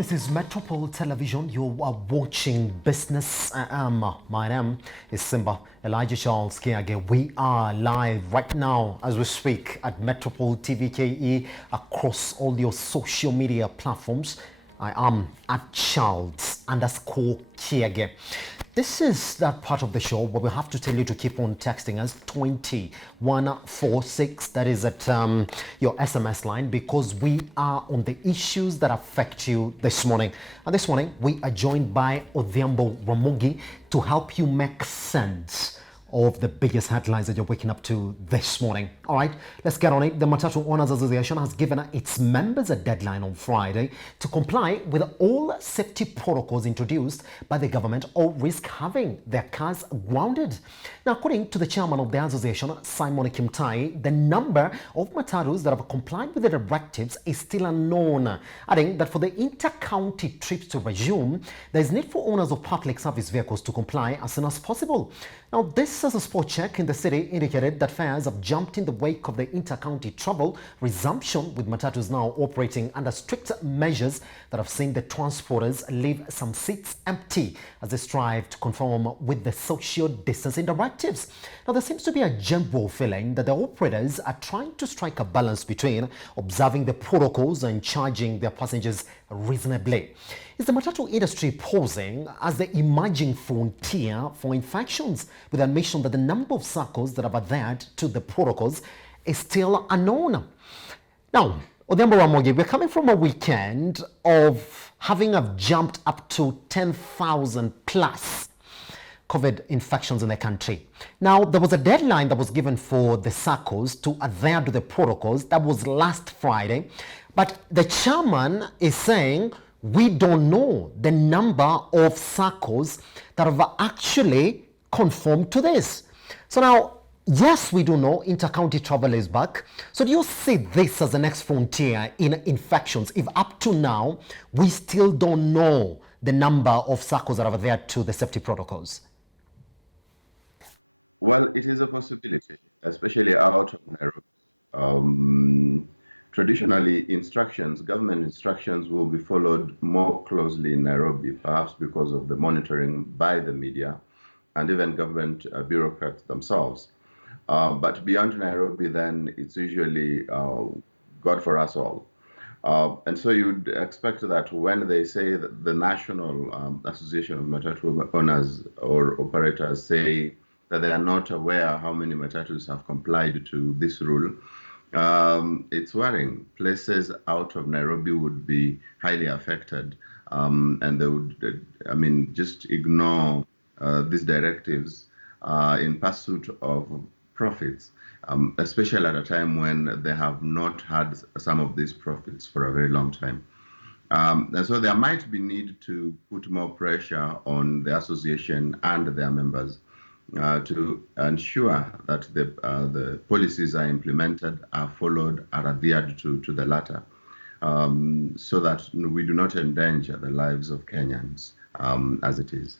This is Metropole Television. You are watching Business. My name is Simba Elijah Charles Kiage. We are live right now as we speak at Metropole TVKE across all your social media platforms. I am at Charles_Kiage. This is that part of the show where we have to tell you to keep on texting us 20146. That is at your SMS line, because we are on the issues that affect you this morning. And this morning we are joined by Odhiambo Ramogi to help you make sense of the biggest headlines that you're waking up to this morning. All right, let's get on it. The Matatu Owners Association has given its members a deadline on Friday to comply with all safety protocols introduced by the government or risk having their cars grounded. Now, according to the chairman of the association, Simon Kimtai, the number of Matarus that have complied with the directives is still unknown, adding that for the inter-county trips to resume, there is need for owners of public service vehicles to comply as soon as possible. Now, this as a spot check in the city indicated that fares have jumped in the wake of the inter-county travel resumption, with Matatus now operating under strict measures that have seen the transporters leave some seats empty as they strive to conform with the social distancing directives. Now, there seems to be a general feeling that the operators are trying to strike a balance between observing the protocols and charging their passengers reasonably. Is the Matatu industry posing as the emerging frontier for infections, with the admission that the number of circles that have adhered to the protocols is still unknown? Now, Odhiambo Ramogi, we're coming from a weekend of having jumped up to 10,000 plus COVID infections in the country. Now, there was a deadline that was given for the circles to adhere to the protocols. That was last Friday. But the chairman is saying we don't know the number of circles that have actually conformed to this. So now, yes, we do know inter-county travel is back. So do you see this as the next frontier in infections, if up to now we still don't know the number of circles that are adhered to the safety protocols? Well, it is a possibility, especially out of Nairobi. Traditionally, government instructions will be followed more closely in Nairobi, perhaps because of the monitoring by the media and even government bureaucrats themselves. But beyond Nairobi, then it's usually God for us all. And so you'd expect that when they say that the National Association of Matatu Owners or Operators say that they are not aware how many Matatus have complied to this rule, it's worrying. Places out of Nairobi would be highly affected, and they would, just ignore these directives in pursuit of profits, especially at a time when they have not had some of these profits for a very long time. And so there might be need to put more pressure on the association and their members to ensure that the policies are implemented, are followed, are adhered to the latter, so that we do not endanger the lives of Kenyans as it is.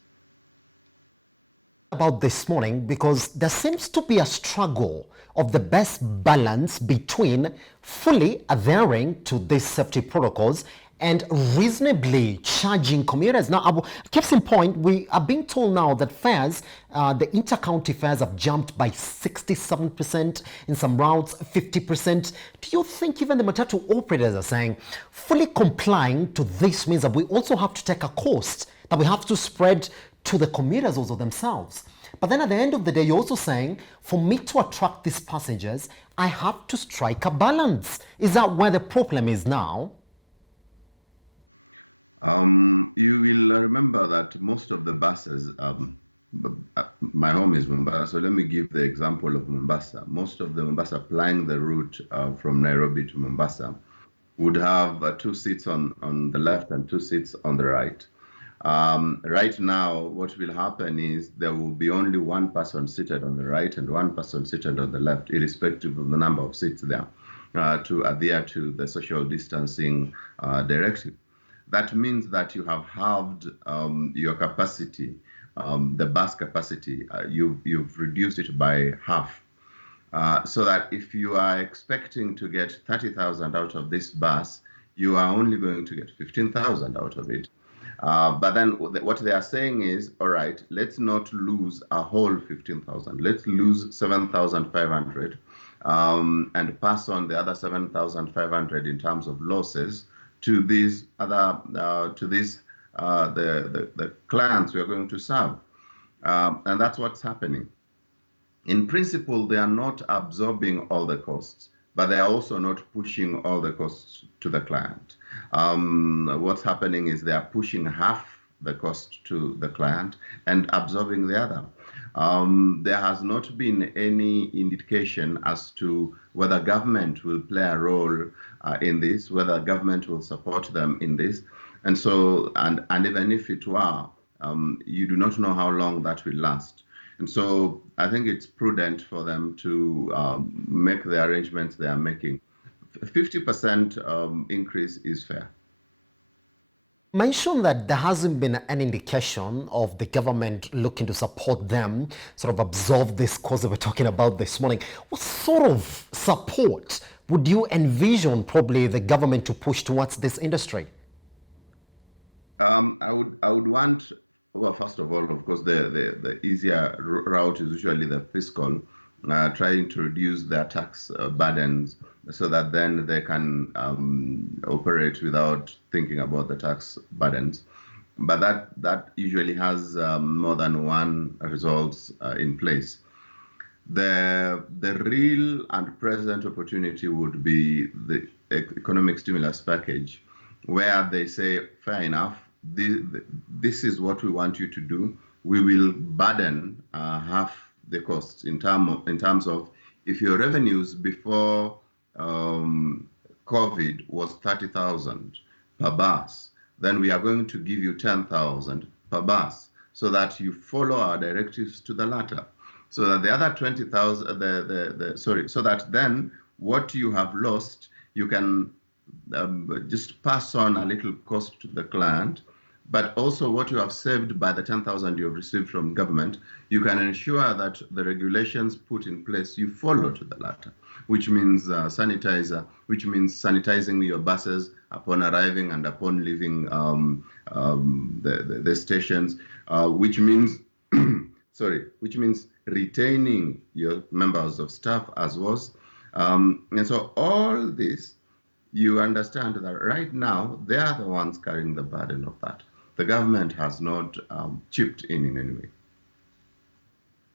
About this morning, because there seems to be a struggle of the best balance between fully adhering to these safety protocols and reasonably charging commuters. Now, case in point, we are being told now that fares, the inter-county fares have jumped by 67%, in some routes 50%. Do you think even the Matatu operators are saying fully complying to this means that we also have to take a cost that we have to spread to the commuters also themselves? But then at the end of the day, you're also saying, for me to attract these passengers, I have to strike a balance. Is that where the problem is now? You will remember that most of the buses, my home is Mombasa, so let me give the example of Mombasa. Most of the Mombasa plying the route from Nairobi to Mombasa would have 2 seats on the left and 2 seats on the right. Right now, what will happen is there will be only one person seated on the right and one person seated on the left, irrespective of the number of seats there, to adhere to the social distancing directive. That means that you have halved your capacity, the bus capacity. You've reduced it by half. So that if you are expecting to get 30,000 out of this bus, you are only going to get 15,000 out of it. But then what they are saying is, all right, let's not lose a whole 15,000. Let's lose 7,500 and pass on the other 7,500 in terms of losses to these other the clients we are going to serve. And that's what's happening. In principle, they are not absorbing all the costs, but they are also not pushing all the costs to the client. What's happening is they are pushing half the cost to the client and absorbing the other. There has not been any indication as to whether government will play a role in this, whether government will support them in this. And so, and even if it were, you do not know how long that will last. And so I think it's prudent for them to make the arrangements they are making. 50% increase is fair. Mentioned that there hasn't been an indication of the government looking to support them, sort of absorb this cost that we're talking about this morning. What sort of support would you envision probably the government to push towards this industry? I would want, well, first of all, of course, the easier route is usually the fiscal, trying to reduce their tax burdens so that then they can operate without thinking about the tax burdens. But that usually has more than one result in place. The real and present opportunity would be the economic stimulus package, where they say, fair enough, this is what we want you to do. We will burden half the costs in terms of, if your revenues before COVID was 30,000 per bus, then we are going to give you 10,000 per bus, so that you follow our directives to the latter. So that the other 20,000, so that then what you have lost, you can just pass on a little cost to the client, but also what you have saved by the 10,000 you have received from government, you can ensure that the regulations put in place, you follow to the latter, which means sanitizer, which means sanitizing your buses upon arriving and upon leaving the stations, which means, which means retaining your members of staff as was. And so all this, you understand that right now, they are the ones carrying the burden of that. The government has not chipped in any way.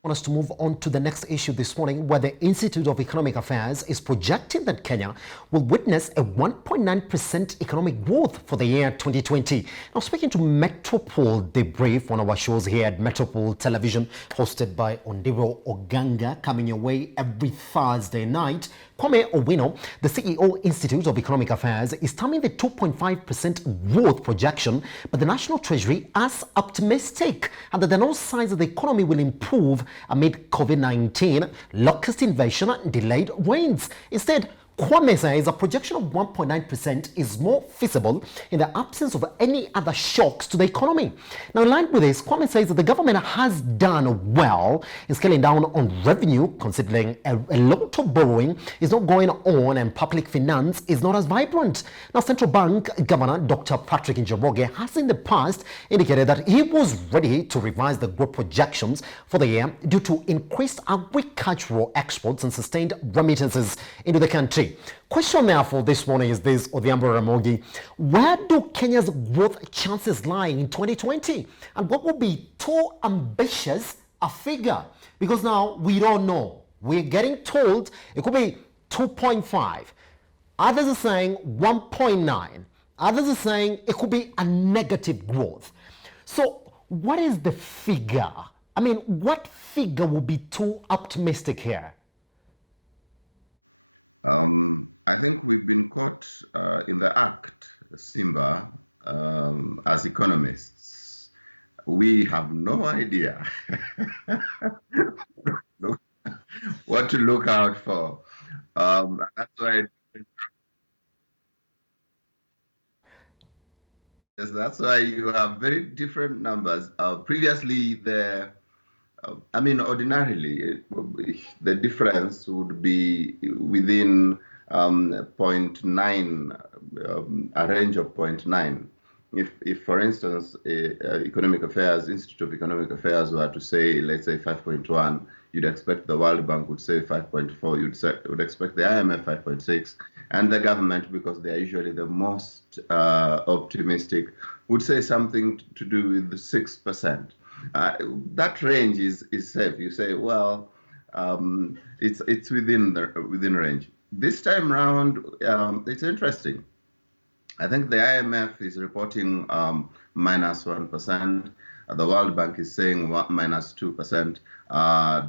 I want us to move on to the next issue this morning, where the Institute of Economic Affairs is projecting that Kenya will witness a 1.9% economic growth for the year 2020. Now, speaking to Metropole Debrief, one of our shows here at Metropole Television, hosted by Ondiro Oganga, coming your way every Thursday night, Kwame Owino, the CEO Institute of Economic Affairs, is terming the 2.5% growth projection, but the National Treasury as optimistic, and that there are no signs that the economy will improve amid COVID-19, locust invasion, and delayed rains. Instead, Kwame says a projection of 1.9% is more feasible in the absence of any other shocks to the economy. Now, in line with this, Kwame says that the government has done well in scaling down on revenue, considering a lot of borrowing is not going on and public finance is not as vibrant. Now, Central Bank Governor Dr. Patrick Njoroge has in the past indicated that he was ready to revise the growth projections for the year due to increased agricultural exports and sustained remittances into the country. Question therefore this morning is this, Odhiambo Ramogi: where do Kenya's growth chances lie in 2020? And what would be too ambitious a figure? Because now we don't know. We're getting told it could be 2.5. Others are saying 1.9. Others are saying it could be a negative growth. So what is the figure? I mean, what figure would be too optimistic here? I think we've been caught in the act, Simba, as economists. We have no idea what to look out for. That's why. Yes, that's why you have very different numbers. Previously, ordinarily, the difference would be within point 0.9, a range of point 0.9. If, for instance, Economic Affairs, Institute of Economic Affairs were to say, let's say 5.1, you'd expect the World Bank would say 5.4, would expect the IMF 5.6, and the government, because they are usually the most optimistic, would say something to do with the 6%. That range is safe. You say, well, it's within range. This time round, it's interesting. I think the IMF is reporting -1%. The World Bank is saying -2%.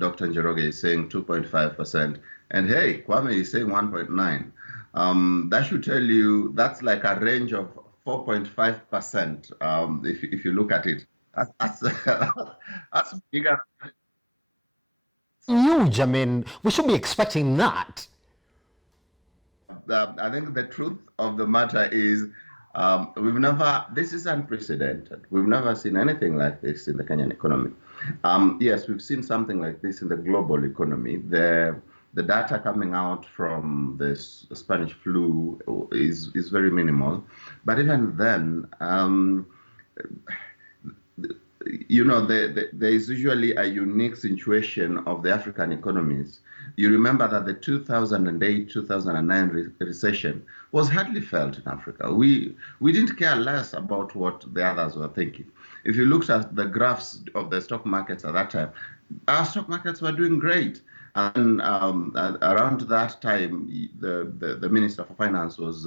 Dr. Njoroge is saying 2.5%. And hey, Kwame is saying 1.9. That should tell you that's like a range of 4.5%. If you look at it, that's that's bigger. Huge. I mean, we should be expecting that. I think the truth of the matter is this is unprecedented. We've never seen anything like this in the Kenyan economy. Yes, we've seen something like this in the global economy. The data coming out from the Spanish flu is very minimal. But even then, there is usually a unique situation of the African economies. You remember that the 2008-2009 recession was hardly felt in Africa. We didn't care less about what the others were thinking. If you looked at the graphs of the stock markets at that time, our stock markets were doing great. And around that time, the Minister for Finance was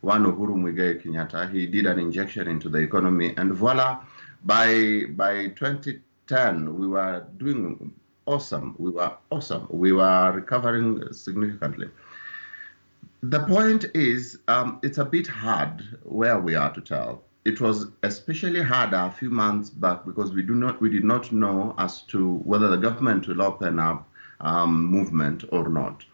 one Uhuru Muigai Kenyatta. He did an injection into the economy, and voila, by 2010, we were doing awesome. We were awesome. We were recovering significantly. The point is, it's a bit hard where we are to tell. It was especially hard a few months back because we did not know as to whether the government will open up movement or not.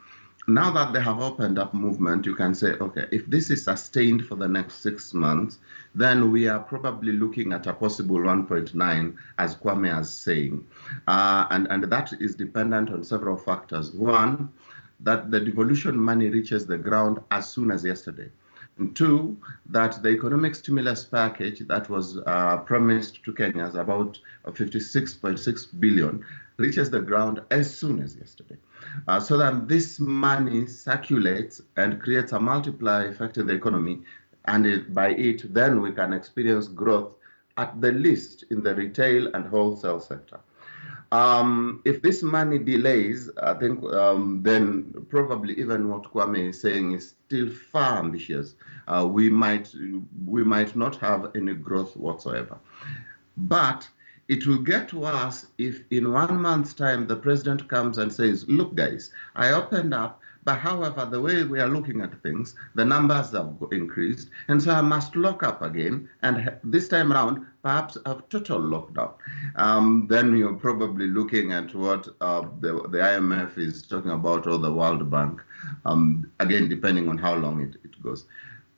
Now that they have opened up movement, you can say, okay, if this is sustained for the next 6 months, then we are probably looking at a possible 1.9, as Kwame is saying. And that is dependent on several factors. One, that the devolution money reaches the ground as soon as yesterday. And two, that the economic stimulus package that was promised to Kenyans, about 56.6 billion, reaches the ground as soon as yesterday. So that this money circulates and creates a multiplier effect in the economy, and by it, then we can experience growth at the least in the retail and wholesale sector. If this money delays, I think then probably even what Kwame is saying is still far ambitious. We might not have any growth whatsoever. But it will get worse if in 1 month's time the president comes and says, look guys, I opened up, but however, the way we are looking at things, the numbers have increased, and so I must lock up again, and this time around, perhaps a total lockdown. Then you're probably looking at what the IMF is talking about, or the World Bank, again, depending on how long it goes.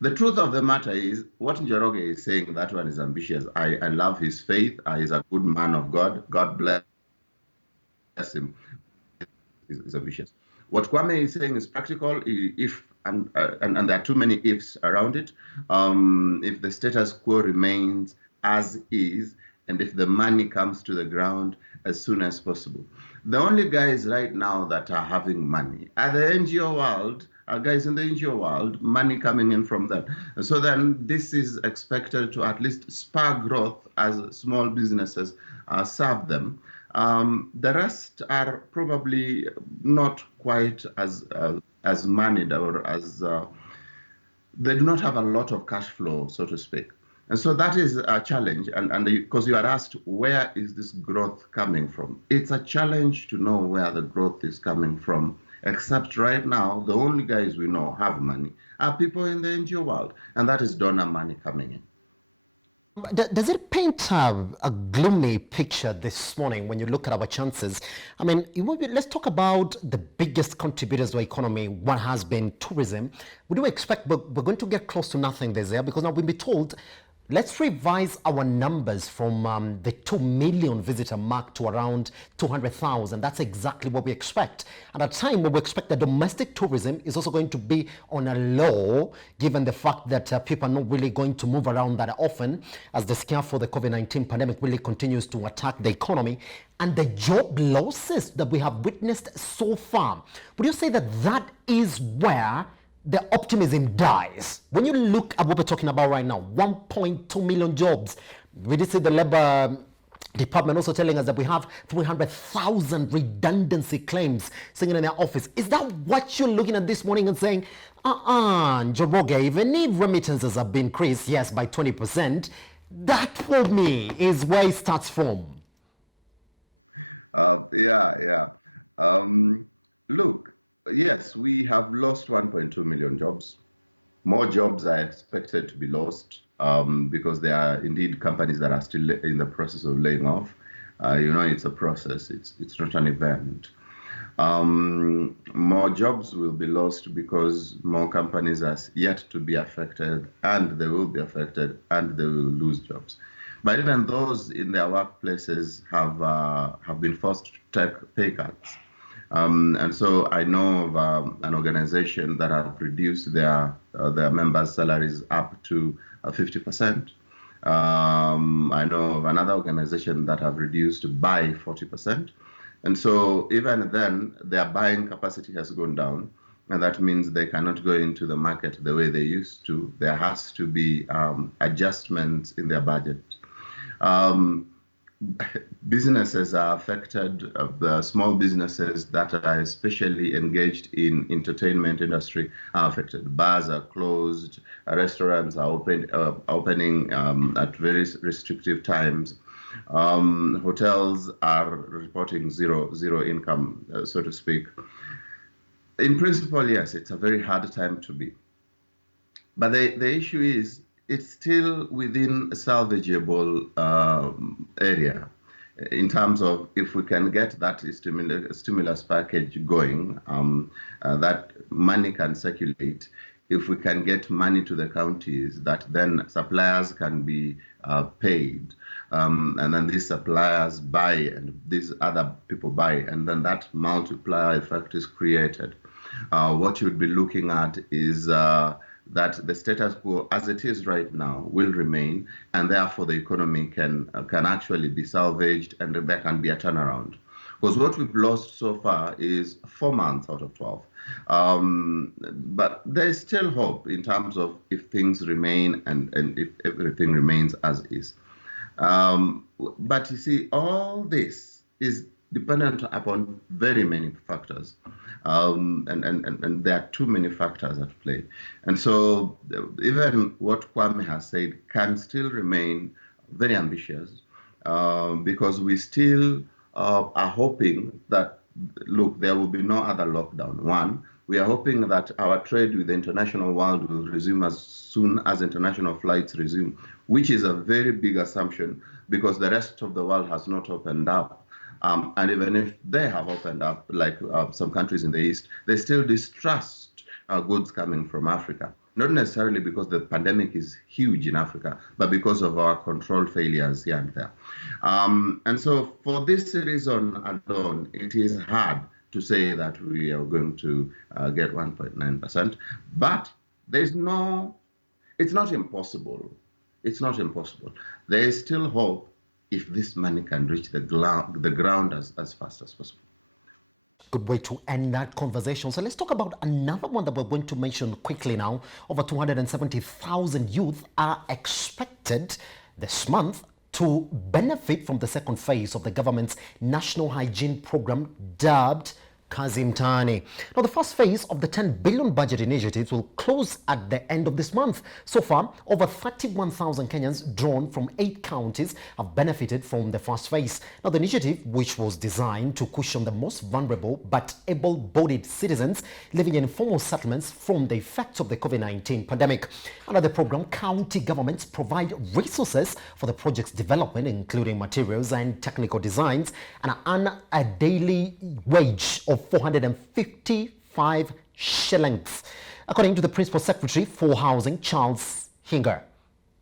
The truth of the matter is, what Njoroge is saying, that one is ambitious. I love his faith. He's a good man of God. God bless him. He's ambitious. What Kwame is saying is practical. If and there are too many ifs around it. If the status quo remains as is, and if the money comes to the ground as soon as possible. The only guys right now that are having money are the NGO world. Guys in the NGO world, money coming in from them. So then this is expected to at least spur growth as small businesses serve them. The rest are probably not quite as moneyed, or as they do not have a lot of cash flow, so to speak. And so that is a challenge. And because you are asked, where is this growth coming from? It's a challenge to know where the growth is coming from. Except right now, the only guys we know have money are people in the NGO world, and that is donor money coming in. Does it paint a gloomy picture this morning when you look at our chances? I mean, let's talk about the biggest contributors to the economy. One has been tourism. We do expect we're going to get close to nothing this year, because now we've been told Let's revise our numbers from the 2 million visitor mark to around 200,000. That's exactly what we expect. At a time when we expect that domestic tourism is also going to be on a low, given the fact that people are not really going to move around that often as the scare for the COVID-19 pandemic really continues to attack the economy and the job losses that we have witnessed so far. Would you say that that is where the optimism dies? When you look at what we're talking about right now, 1.2 million jobs. We did see the Labor Department also telling us that we have 300,000 redundancy claims sitting in their office. Is that what you're looking at this morning and saying, Ramogi, even if remittances have been increased, yes, by 20%, that for me is where it starts from? Look, yes, we have lost 1.2 million jobs. More jobs are expected to be lost because there are indeed companies that are still in the process of laying off. It's a process. It's not an event. More jobs will be lost because more companies are yet to be affected, and they will be affected, and they will lose jobs. But even those in their workplaces have been forced to take pay cuts. And so I know of an organization that have reduced their members' salaries up to 50%. I know of another organization that have reduced by 40%. And so even then, their buying capacity has gone down. And that means they cannot go into the market the way they used to. There has to be adjustments in their budget. Businesses are affected. The small businesses that are especially engaged in entertainment industry are affected. Bars are closed. Restaurants are opening at very restrictive times. Hotels are reporting zero income, so to speak. In principle, yes, it's a very hard time to be. But the issue is, it's still within a salvageable area in terms of if we can get that stimulus package going, that money can circulate. If we can get money to the counties, that then suppliers can be paid, and then these suppliers buy and these other people buy, and then that multiplier effect is created. What you'd be looking at is that the status quo as it is right now will remain, and therefore the economy can actually be salvaged and there can be a turnaround. Because what we've lost so far is 4 months out of 12. But there is still hope in terms of if things remain and if everything remains as is. But you see, all this is dependent upon very many factors. And there are too many factors at play. And so even what Kwame has said can still remain very ambitious because we still are hoping that, look, there will be no other lockdown. One, we are hoping that our trade with the international world will resume as soon as international flights resume, which is a very big assumption because the rest of the world has not opened up. And even if they have opened up, like some countries in the East, they still distrust goods coming from Africa. Not necessarily because the pandemic is huge in Africa, but because of our control failures here and there. And so for this reason alone, it is hard to say that we are going to get 1.9%. But it's not impossible. It's not impossible. There is still hope if this money can reach the ground as fast as possible. Good way to end that conversation. So let's talk about another one that we're going to mention quickly now. Over 270,000 youth are expected this month to benefit from the second phase of the government's National Hygiene Program dubbed Kazi Mtaani. Now, the first phase of the 10 billion budget initiatives will close at the end of this month. So far, over 31,000 Kenyans drawn from 8 counties have benefited from the first phase. Now, the initiative, which was designed to cushion the most vulnerable but able-bodied citizens living in informal settlements from the effects of the COVID-19 pandemic. Under the program, county governments provide resources for the project's development, including materials and technical designs, and earn a daily wage of 455 shillings. According to the Principal Secretary for Housing, Charles Hinger,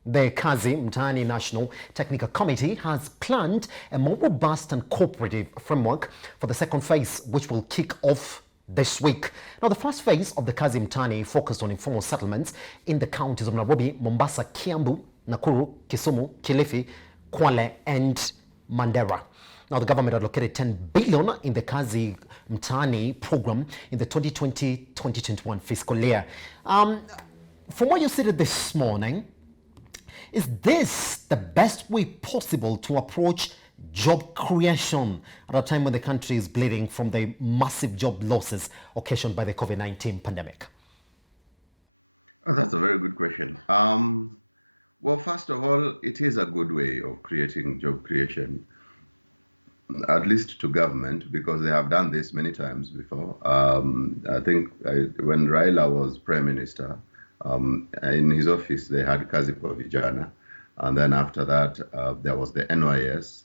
The Kazi Mtaani National Technical Committee has planned a more robust and cooperative framework for the second phase, which will kick off this week. Now, the first phase of the Kazi Mtaani focused on informal settlements in the counties of Nairobi, Mombasa, Kiambu, Nakuru, Kisumu, Kilifi, Kwale, and Mandera. Now, the government allocated 10 billion in the Kazi Mtaani program in the 2020-2021 fiscal year. From what you said this morning, is this the best way possible to approach job creation at a time when the country is bleeding from the massive job losses occasioned by the COVID-19 pandemic? Oh, that's a very good question. Well, first of all, it is a good way of creating job creation, at least to government, because they have done this many times before. I think when Raila was Prime Minister, in his office, they had Kazi kwa Vijana. And then after that, there was the NYS,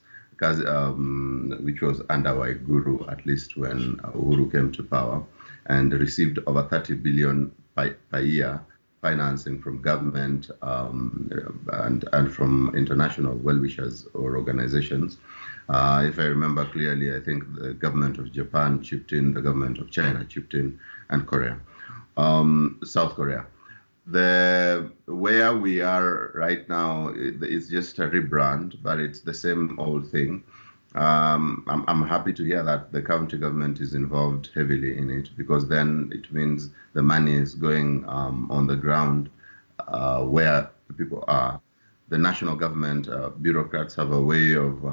which was under Waiguru, at least when Uhuru came to power, and received over 30 billion per year financing from government and from international well-wishers or organizations. If I remember clearly, I think the government of Japan chipped in, the government of China chipped in, and Korea, South Korea. Where we are right now, it's just a rebrand, but it's the same old thing. I'm happy to hear that the county government is involved heavily in it, because then it means the money is going on the ground where the people are. The national government bureaucrats have a way of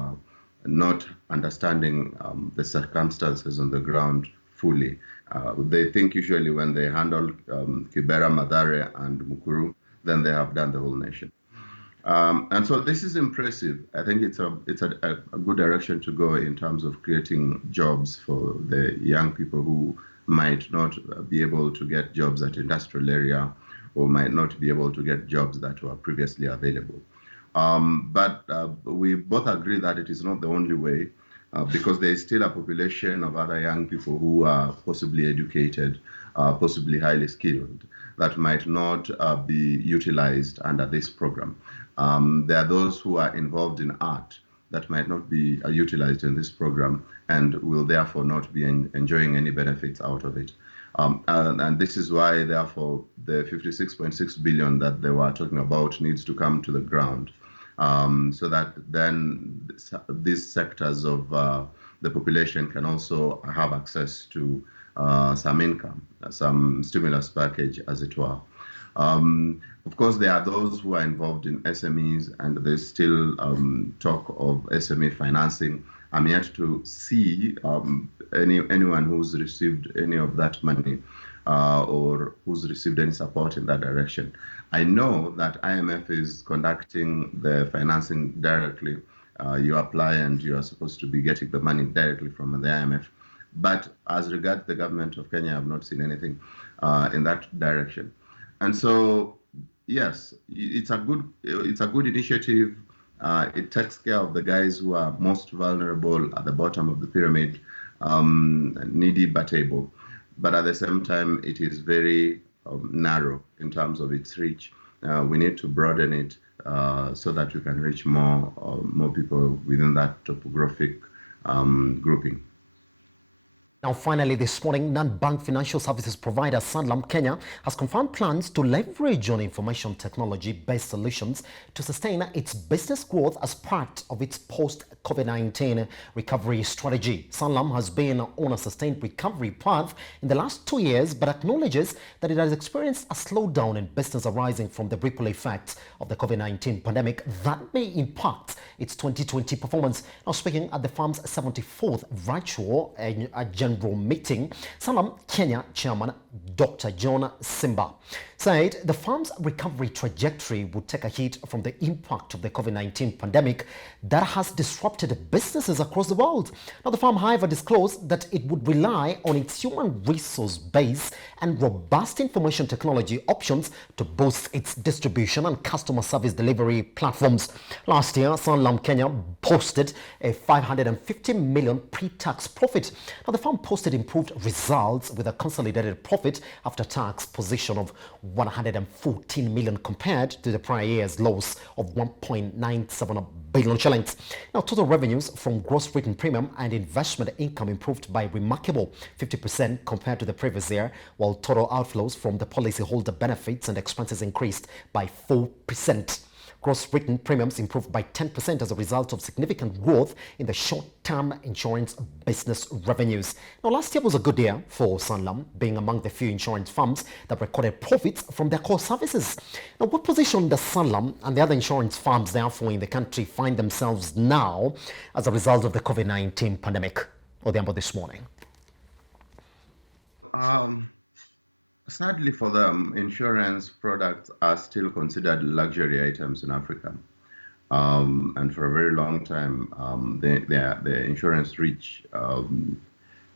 not understanding the circumstances on the ground fully. They think usually when they handle Kibera, Mathare, and Mukuru, then they have done the whole nation. And so this is impressive. I think it's a good direction to go in terms of creating jobs for the young people who might not be able to get jobs at industrial area, or might not be able to get jobs that were previously available. But we both agree that it is not the only way, because there is still a population of other young people who are possibly educated, possibly highly skilled, that might not be utilized under this program. There are those who are involved in art that might not be utilized in this program and will therefore not be enjoying any benefits out of it. And this is why, therefore, the 56.6 billion that they were talking about needs to come to the ground, so that then these sectors of the population can also have access to some income, some stimulus package, as it were. Of course, there are those who are involved in SMEs, and there's still talk of SME financing. I'm yet to see anyone who's received any of that money or who's received any support in that direction. I know that IMF is conducting the financing directly. You apply and you are supposed to be getting the money directly from the IMF. But as regards the government of Kenya, I have not seen anything in that direction. And so, yes, it's a good initiative. It takes care of the guys who are most vulnerable at the bottom of the pyramid, needy but able. But at the same time, it is very narrow in terms of its reach. We need to broaden it so that we can reach more people within that topographic grouping. Now, finally, this morning, non-bank financial services provider Sanlam Kenya has confirmed plans to leverage on information technology-based solutions to sustain its business growth as part of its post-COVID-19 recovery strategy. Sanlam has been on a sustained recovery path in the last 2 years, but acknowledges that it has experienced a slowdown in business arising from the ripple effects of the COVID-19 pandemic that may impact its 2020 performance. Now, speaking at the firm's 74th virtual general meeting, Sanlam Kenya chairman Dr. John Simba said the firm's recovery trajectory would take a hit from the impact of the COVID-19 pandemic that has disrupted businesses across the world. Now, the firm, however, disclosed that it would rely on its human resource base and robust information technology options to boost its distribution and customer service delivery platforms. Last year, Sanlam Kenya posted a 550 million pre-tax profit. Now, the firm posted improved results with a consolidated profit profit after tax position of 114 million compared to the prior year's loss of 1.97 billion shillings. Now, total revenues from gross written premium and investment income improved by remarkable 50% compared to the previous year, while total outflows from the policyholder benefits and expenses increased by 4%. Gross written premiums improved by 10% as a result of significant growth in the short-term insurance business revenues. Now, last year was a good year for Sanlam, being among the few insurance firms that recorded profits from their core services. Now, what position does Sanlam and the other insurance firms, therefore, in the country find themselves now as a result of the COVID-19 pandemic? Odhiambo this morning. Sadly for them, insurance products are still considered luxury items in Africa. And for a very long time, the insurance reach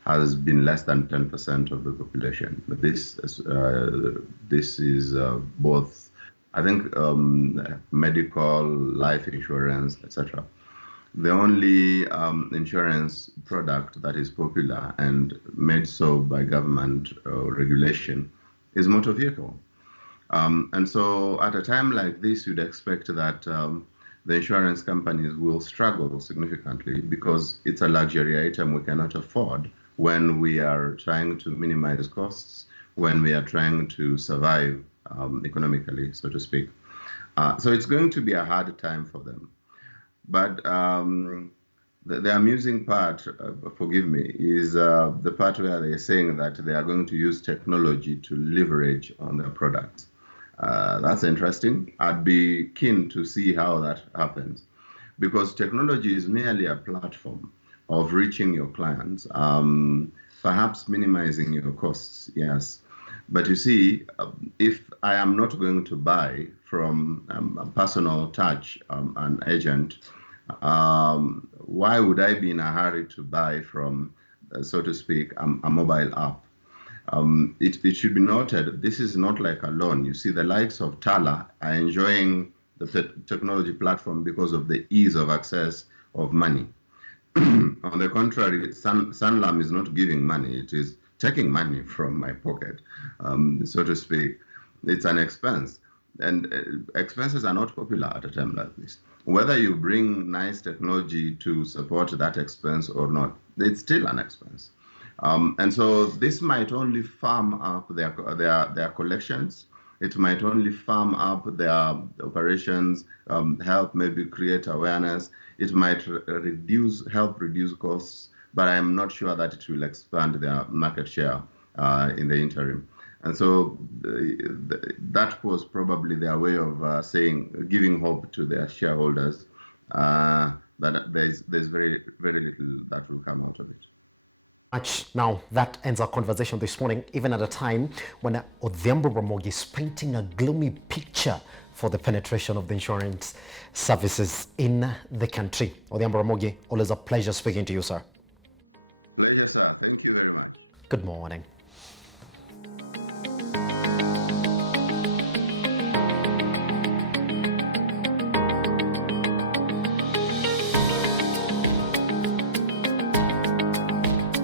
has been less than 10% of the population. This is both, I think, medical, life insurance, etc. The only insurance product that is popular and made so by government regulation is motor vehicle. And so at a time like this, you'd expect that the insurance companies will struggle significantly because it's a luxury item we cannot afford when we are trying to minimize costs, when we are trying to survive economically, so to speak. So it's going to be a hard time for them. But the amusing part, forgive me, is the part where they're saying that they are going to use technology to leverage on their products. That's interesting. I'd be keen to see how that happens, because technology is merely a platform of reaching your clients, perhaps minimizing your costs, yes. But you see, if I am not going to buy from a personal touch, an agent, why would I be in a hurry to buy from, so to speak, a mobile app? It should be noted, this is not like a loan. You see, the likes of Tala are enjoying the technology platform because of the ease of access of money. On the contrary, Sanlam is not giving money. It is taking money from my pocket, so to speak. It's an expense. And expenses are not popular at a time like this. Whether you bring nice technology to support that expense or not, it's still an expense. And so this might only farm up their collections. It might only farm up their operations, help maybe create awareness. It might help reduce costs, but I'm not sure that it will expand their market share in the interim. And so that was probably their way of giving hope to their shareholders that there's very, very little that will come out of it. Now, that ends our conversation this morning, even at a time when Odhiambo Ramogi is painting a gloomy picture for the penetration of the insurance services in the country. Odhiambo Ramogi, always a pleasure speaking to you, sir. Pleasure, sir. Thank you very much. Good morning.